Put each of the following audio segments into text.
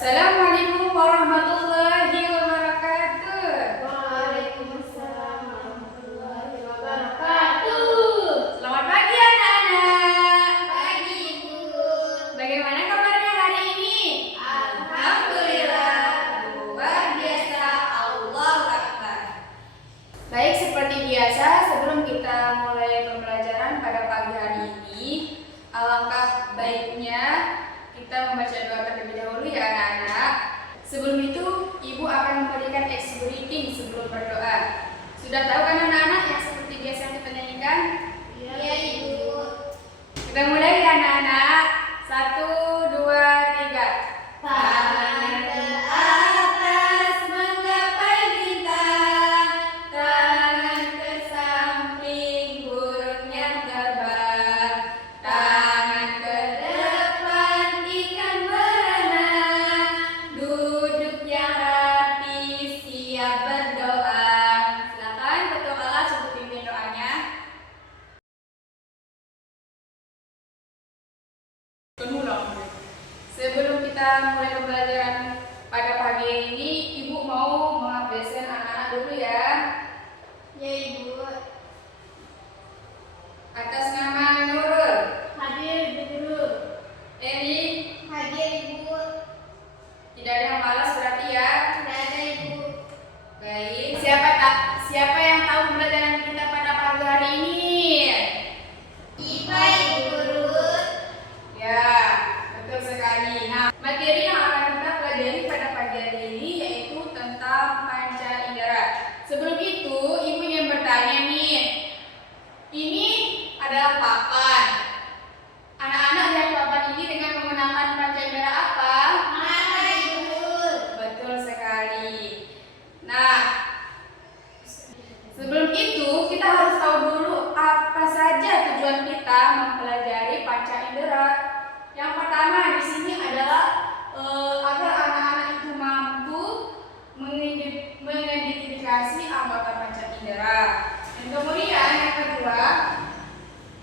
Assalamualaikum warahmatullahi wabarakatuh. Waalaikumsalam warahmatullahi wabarakatuh. Selamat pagi anak-anak. Pagi Ibu. Bagaimana kabarnya hari ini? Alhamdulillah. Luar biasa. Allahu Akbar. Baik, seperti biasa sebelum kita mulai pembelajaran pada pagi hari ini, alangkah baiknya kita membaca doa terlebih dahulu ya anak-anak. Sebelum itu, Ibu akan memberikan ex greeting sebelum berdoa. Sudah tahu kan anak-anak yang seperti biasa kita nyanyikan? Iya Ibu. Kita mulai ya anak-anak. 1, 2, 3. Tangan ke atas menggapai bintang, tangan ke samping burung yang terbang, tangan ke depan ikan berenang, duduk yang rapi siap berdoa. Silakan Ketua kelas untuk pimpin doanya. Sebelum kita mulai pembelajaran pada pagi ini, Ibu mau mengabsen anak-anak dulu ya. Ya Ibu. Atas nama Nurul, Hadir Ibu. Eni, Hadir Ibu. tidak ada yang malas berarti ya. Tidak ada Ibu. Baik, siapa yang tahu pembelajaran kita pada pagi hari ini? Ipa Ibu Ruth. Ya, betul sekali. Nah, materi yang akan kita pelajari pada pagi hari ini yaitu tentang panca indera. Sebelum itu, Ibu yang bertanya nih, ini adalah papan. Anak-anak lihat papan ini dengan menggunakan panca indera apa? Mata Ibu. Betul sekali. Nah, sebelum itu kita harus tahu dulu apa saja tujuan kita mempelajari panca indera. Yang pertama di sini adalah agar anak-anak itu mampu mengidentifikasi anggota panca indera. Dan kemudian yang kedua,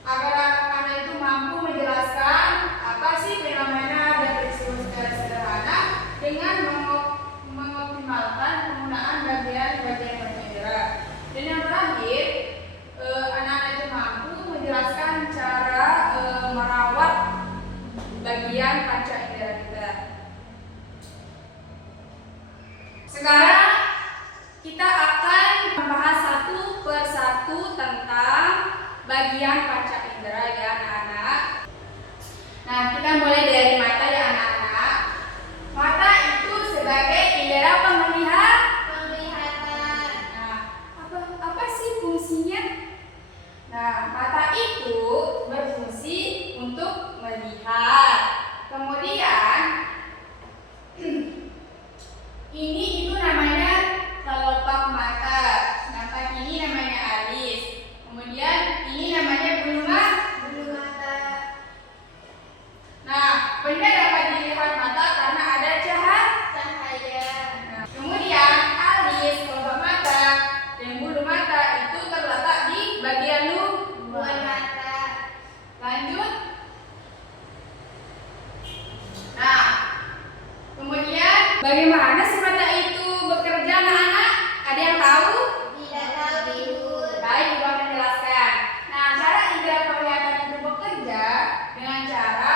agar anak-anak itu mampu menjelaskan apa sih fenomena dan peristiwa secara sederhana dengan mengoptimalkan penggunaan bagian-bagian panca indera. Dan yang terakhir, anak-anak itu mampu menjelaskan cara merawat bagian panca indera kita. Sekarang kita akan membahas satu persatu tentang bagian panca indera ya anak-anak. Nah, kita mulai dari mata ya anak-anak. Mata itu sebagai indera penglihatan. Penglihatan. Nah, apa sih fungsinya? Nah, mata itu berfungsi untuk melihat. Kemudian ini itu namanya kelopak mata. Sedangkan ini namanya alis. Kemudian ini namanya bulu mata. Nah, benda dapat dilihat mata karena ada Cahaya. Nah, kemudian alis, kelopak mata, dan bulu mata itu terletak di bagian Luar mata. Lanjut. Nah, kemudian bagaimana si mata itu bekerja anak-anak? Ada yang tahu? Tidak tahu Ibu. Baik, Ibu akan menjelaskan. Nah, cara indera penglihatan itu bekerja dengan cara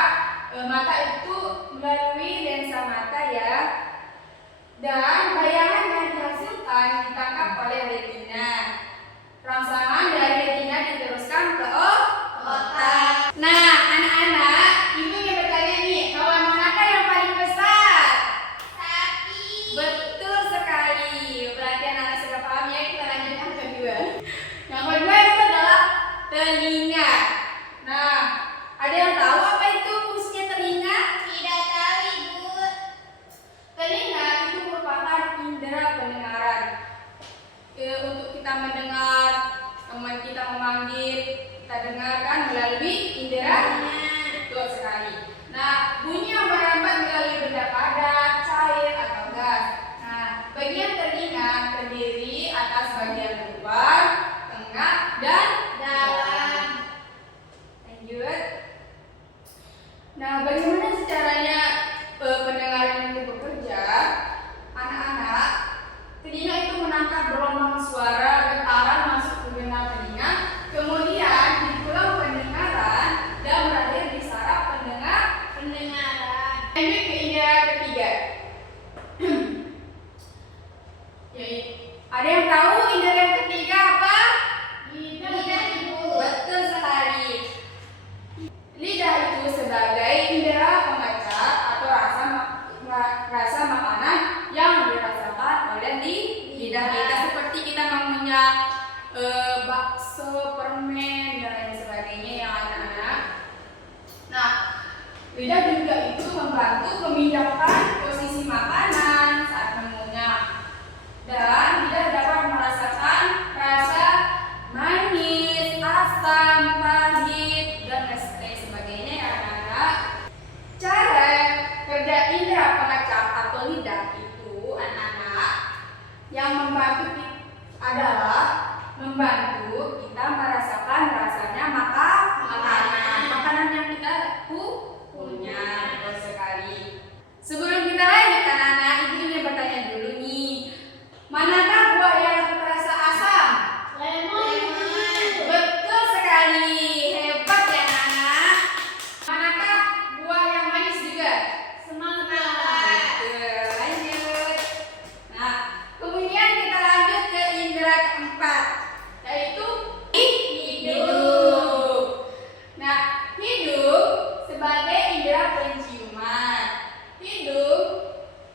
mata itu melalui lensa mata ya. Dan bayangan yang dihasilkan ditangkap oleh retina. Rangsangan dari retina diteruskan ke otak. Nah, anak-anak, Ibu yang bertanya nih, hewan manakah yang paling besar? Sapi. Betul sekali. Berarti anak-anak sudah paham ya. Kita lanjutkan ke kedua. Yang kedua itu adalah telinga. Nah, ada yang tahu apa itu fungsinya telinga? Tidak tahu Ibu. Telinga itu merupakan indera pendengaran. Untuk kita mendengar, teman kita memanggil, kita dengarkan melalui indera. Betul sekali. Nah, bunyi yang merambat melalui benda padat, cair atau gas. Nah, bagian telinga terdiri atas bagian luar, tengah, dan dalam. Lanjut. Nah, bagaimana sih caranya pendengaran itu bekerja? gelombang suara getaran masuk ke genang telinga, kemudian di tulang pendengaran dan berakhir di saraf pendengaran. Lanjut ke indera ketiga. Ada yang tahu indera yang ketiga apa? Lidah ibu. Betul sekali. Lidah itu sebagai indera pemancar atau rasa makanan yang dirasakan oleh lidah kita, seperti kita mengunyah bakso, permen dan lain sebagainya ya anak-anak. Nah, lidah juga itu membantu memindahkan posisi makanan saat mengunyah, dan lidah dapat merasakan rasa manis, asam, pahit dan lain sebagainya ya anak-anak. Cara kerja indera pengacar atau lidah itu anak-anak yang membantu adalah membantu kita merasakan rasanya makanan yang kita punya. Betul sekali. Sebelum kita lanjut anak-anak, ibu ingin bertanya dulu nih, manakah buah yang terasa asam? Lemon. Betul sekali, hebat ya anak-anak. Manakah buah yang manis juga? Semangka. Betul, lanjut. Nah, kemudian kita lanjut ke indera keempat, yaitu hidung. Nah, hidung sebagai indera penciuman. Hidung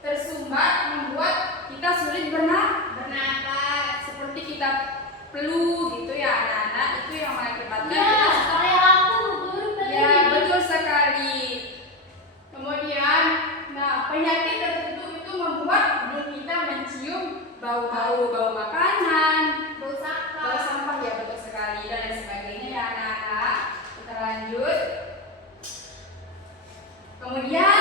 tersumbat membuat kita sulit bernapas, seperti kita flu gitu ya anak-anak. Itu yang mengakibatkan Ya, kayak aku guru ya, betul sekali. Kemudian, nah, penyakit tertentu itu membuat hidung kita mencium bau makanan, bau sampah ya, betul sekali dan lain sebagainya ya anak-anak. Kita lanjut. Kemudian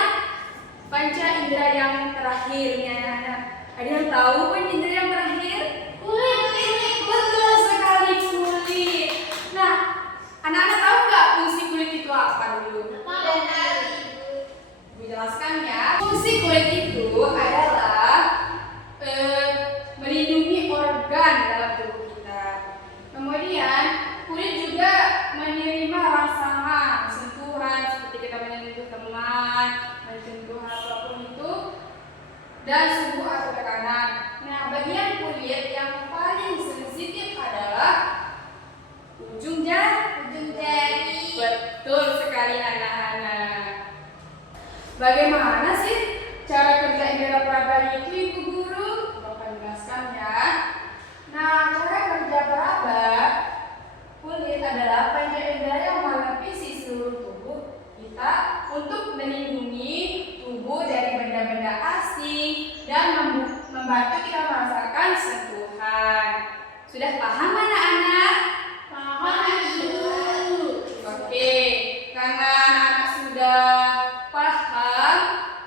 panca indera yang terakhir nih anak-anak. Ada yang tahu kan indera yang terakhir? kulit. Betul sekali, kulit. Nah, anak-anak tahu nggak fungsi kulit itu apa dulu? Ibu jelaskan ya. Fungsi kulit itu adalah melindungi organ dalam tubuh kita. Kemudian kulit juga menerima rangsangan, sentuhan seperti kita menyentuh teman, menyentuh apapun itu, dan suhu atau tekanan. Nah, bagian kulit yang paling sensitif adalah ujung jari. Betul sekali anak-anak. Bagaimana sih cara kerja indera peraba itu, Ibu Guru? Bapak jelaskan ya. Nah, cara kerja peraba kulit adalah panca indera yang melapisi seluruh tubuh kita untuk melindungi tubuh dari benda-benda asing dan membantu kita merasakan sentuhan. Sudah paham anak-anak? Paham, Ibu. Oke, karena anak sudah paham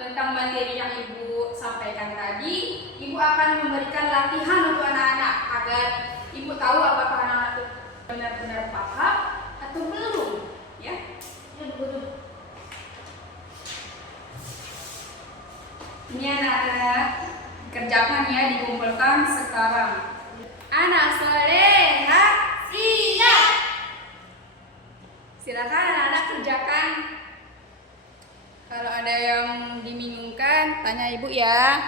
tentang materi yang Ibu sampaikan tadi, Ibu akan memberikan latihan untuk anak-anak agar Ibu tahu apakah anak-anak itu benar-benar paham atau belum, ya? Ya, Guru. Ini anak-anak kerjakan ya, dikumpulkan sekarang. Anak soleha siap. Silakan anak-anak kerjakan. Kalau ada yang dibingungkan, tanya ibu ya.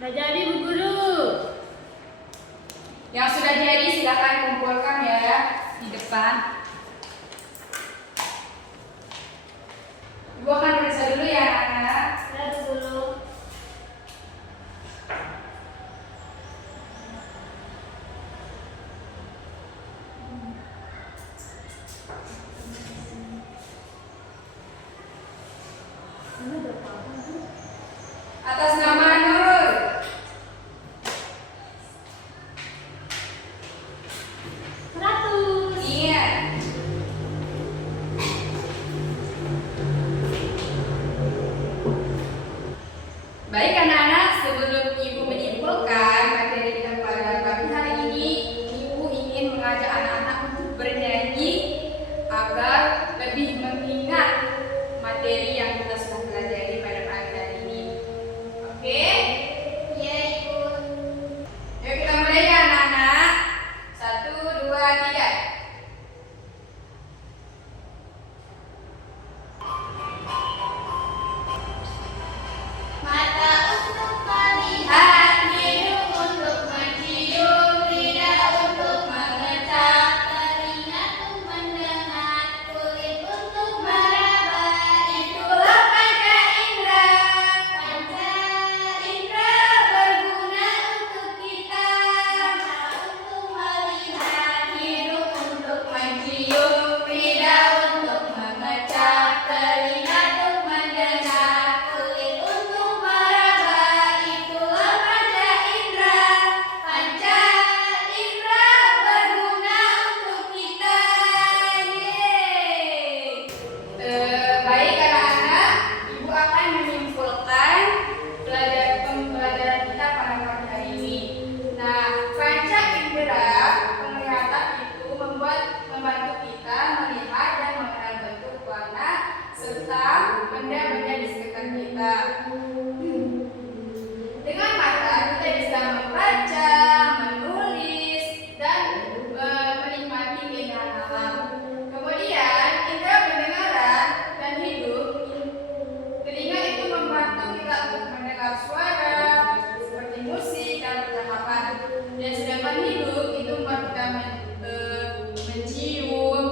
Udah jadi, Bu Guru. Yang sudah jadi silakan kumpulkan ya di depan. Ibu akan periksa dulu ya anak-anak. Ya, Bu Guru. Atas nama Nurul. Iya. Baik anak-anak, sebelum Ibu menyimpulkan materi kita pada pagi hari ini, Ibu benda-benda di sekitar kita. Dengan mata kita bisa membaca, menulis, dan menikmati keindahan alam. Kemudian indera pendengaran dan hidung, telinga itu membantu kita untuk mendengar suara seperti musik dan percakapan. Dan sedangkan hidung itu membantu kita mencium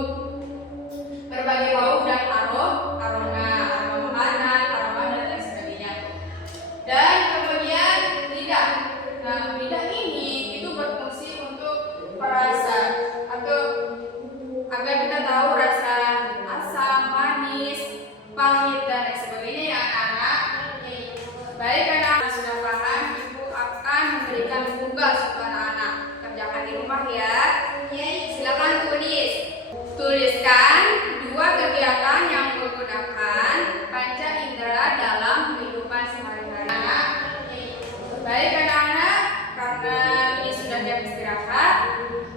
berbagai bau dan aroma makanan, aroma dan lain sebagainya. Dan kemudian lidah. Nah, lidah ini itu berfungsi untuk perasa atau agar kita tahu rasa asam, manis, pahit dan lain sebagainya ya anak-anak. Baik anak-anak sudah paham, ibu akan memberikan tugas untuk anak-anak. Kerjakan di rumah ya. Silakan tulis. Tuliskan 2 kegiatan yang menggunakan panca indera dalam kehidupan sehari-hari. Baik anak-anak, karena ini sudah jam istirahat,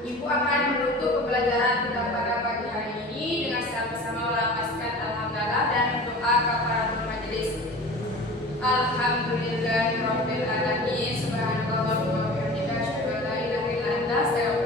ibu akan menutup pembelajaran kita pada pagi hari ini dengan sama-sama melafazkan alhamdulillah dan doa kafaratul majelis. Alhamdulillahirabbil alamin. Subhanallah wa bihamdihi, asyhadu an la ilaha illa anta, astaghfiruka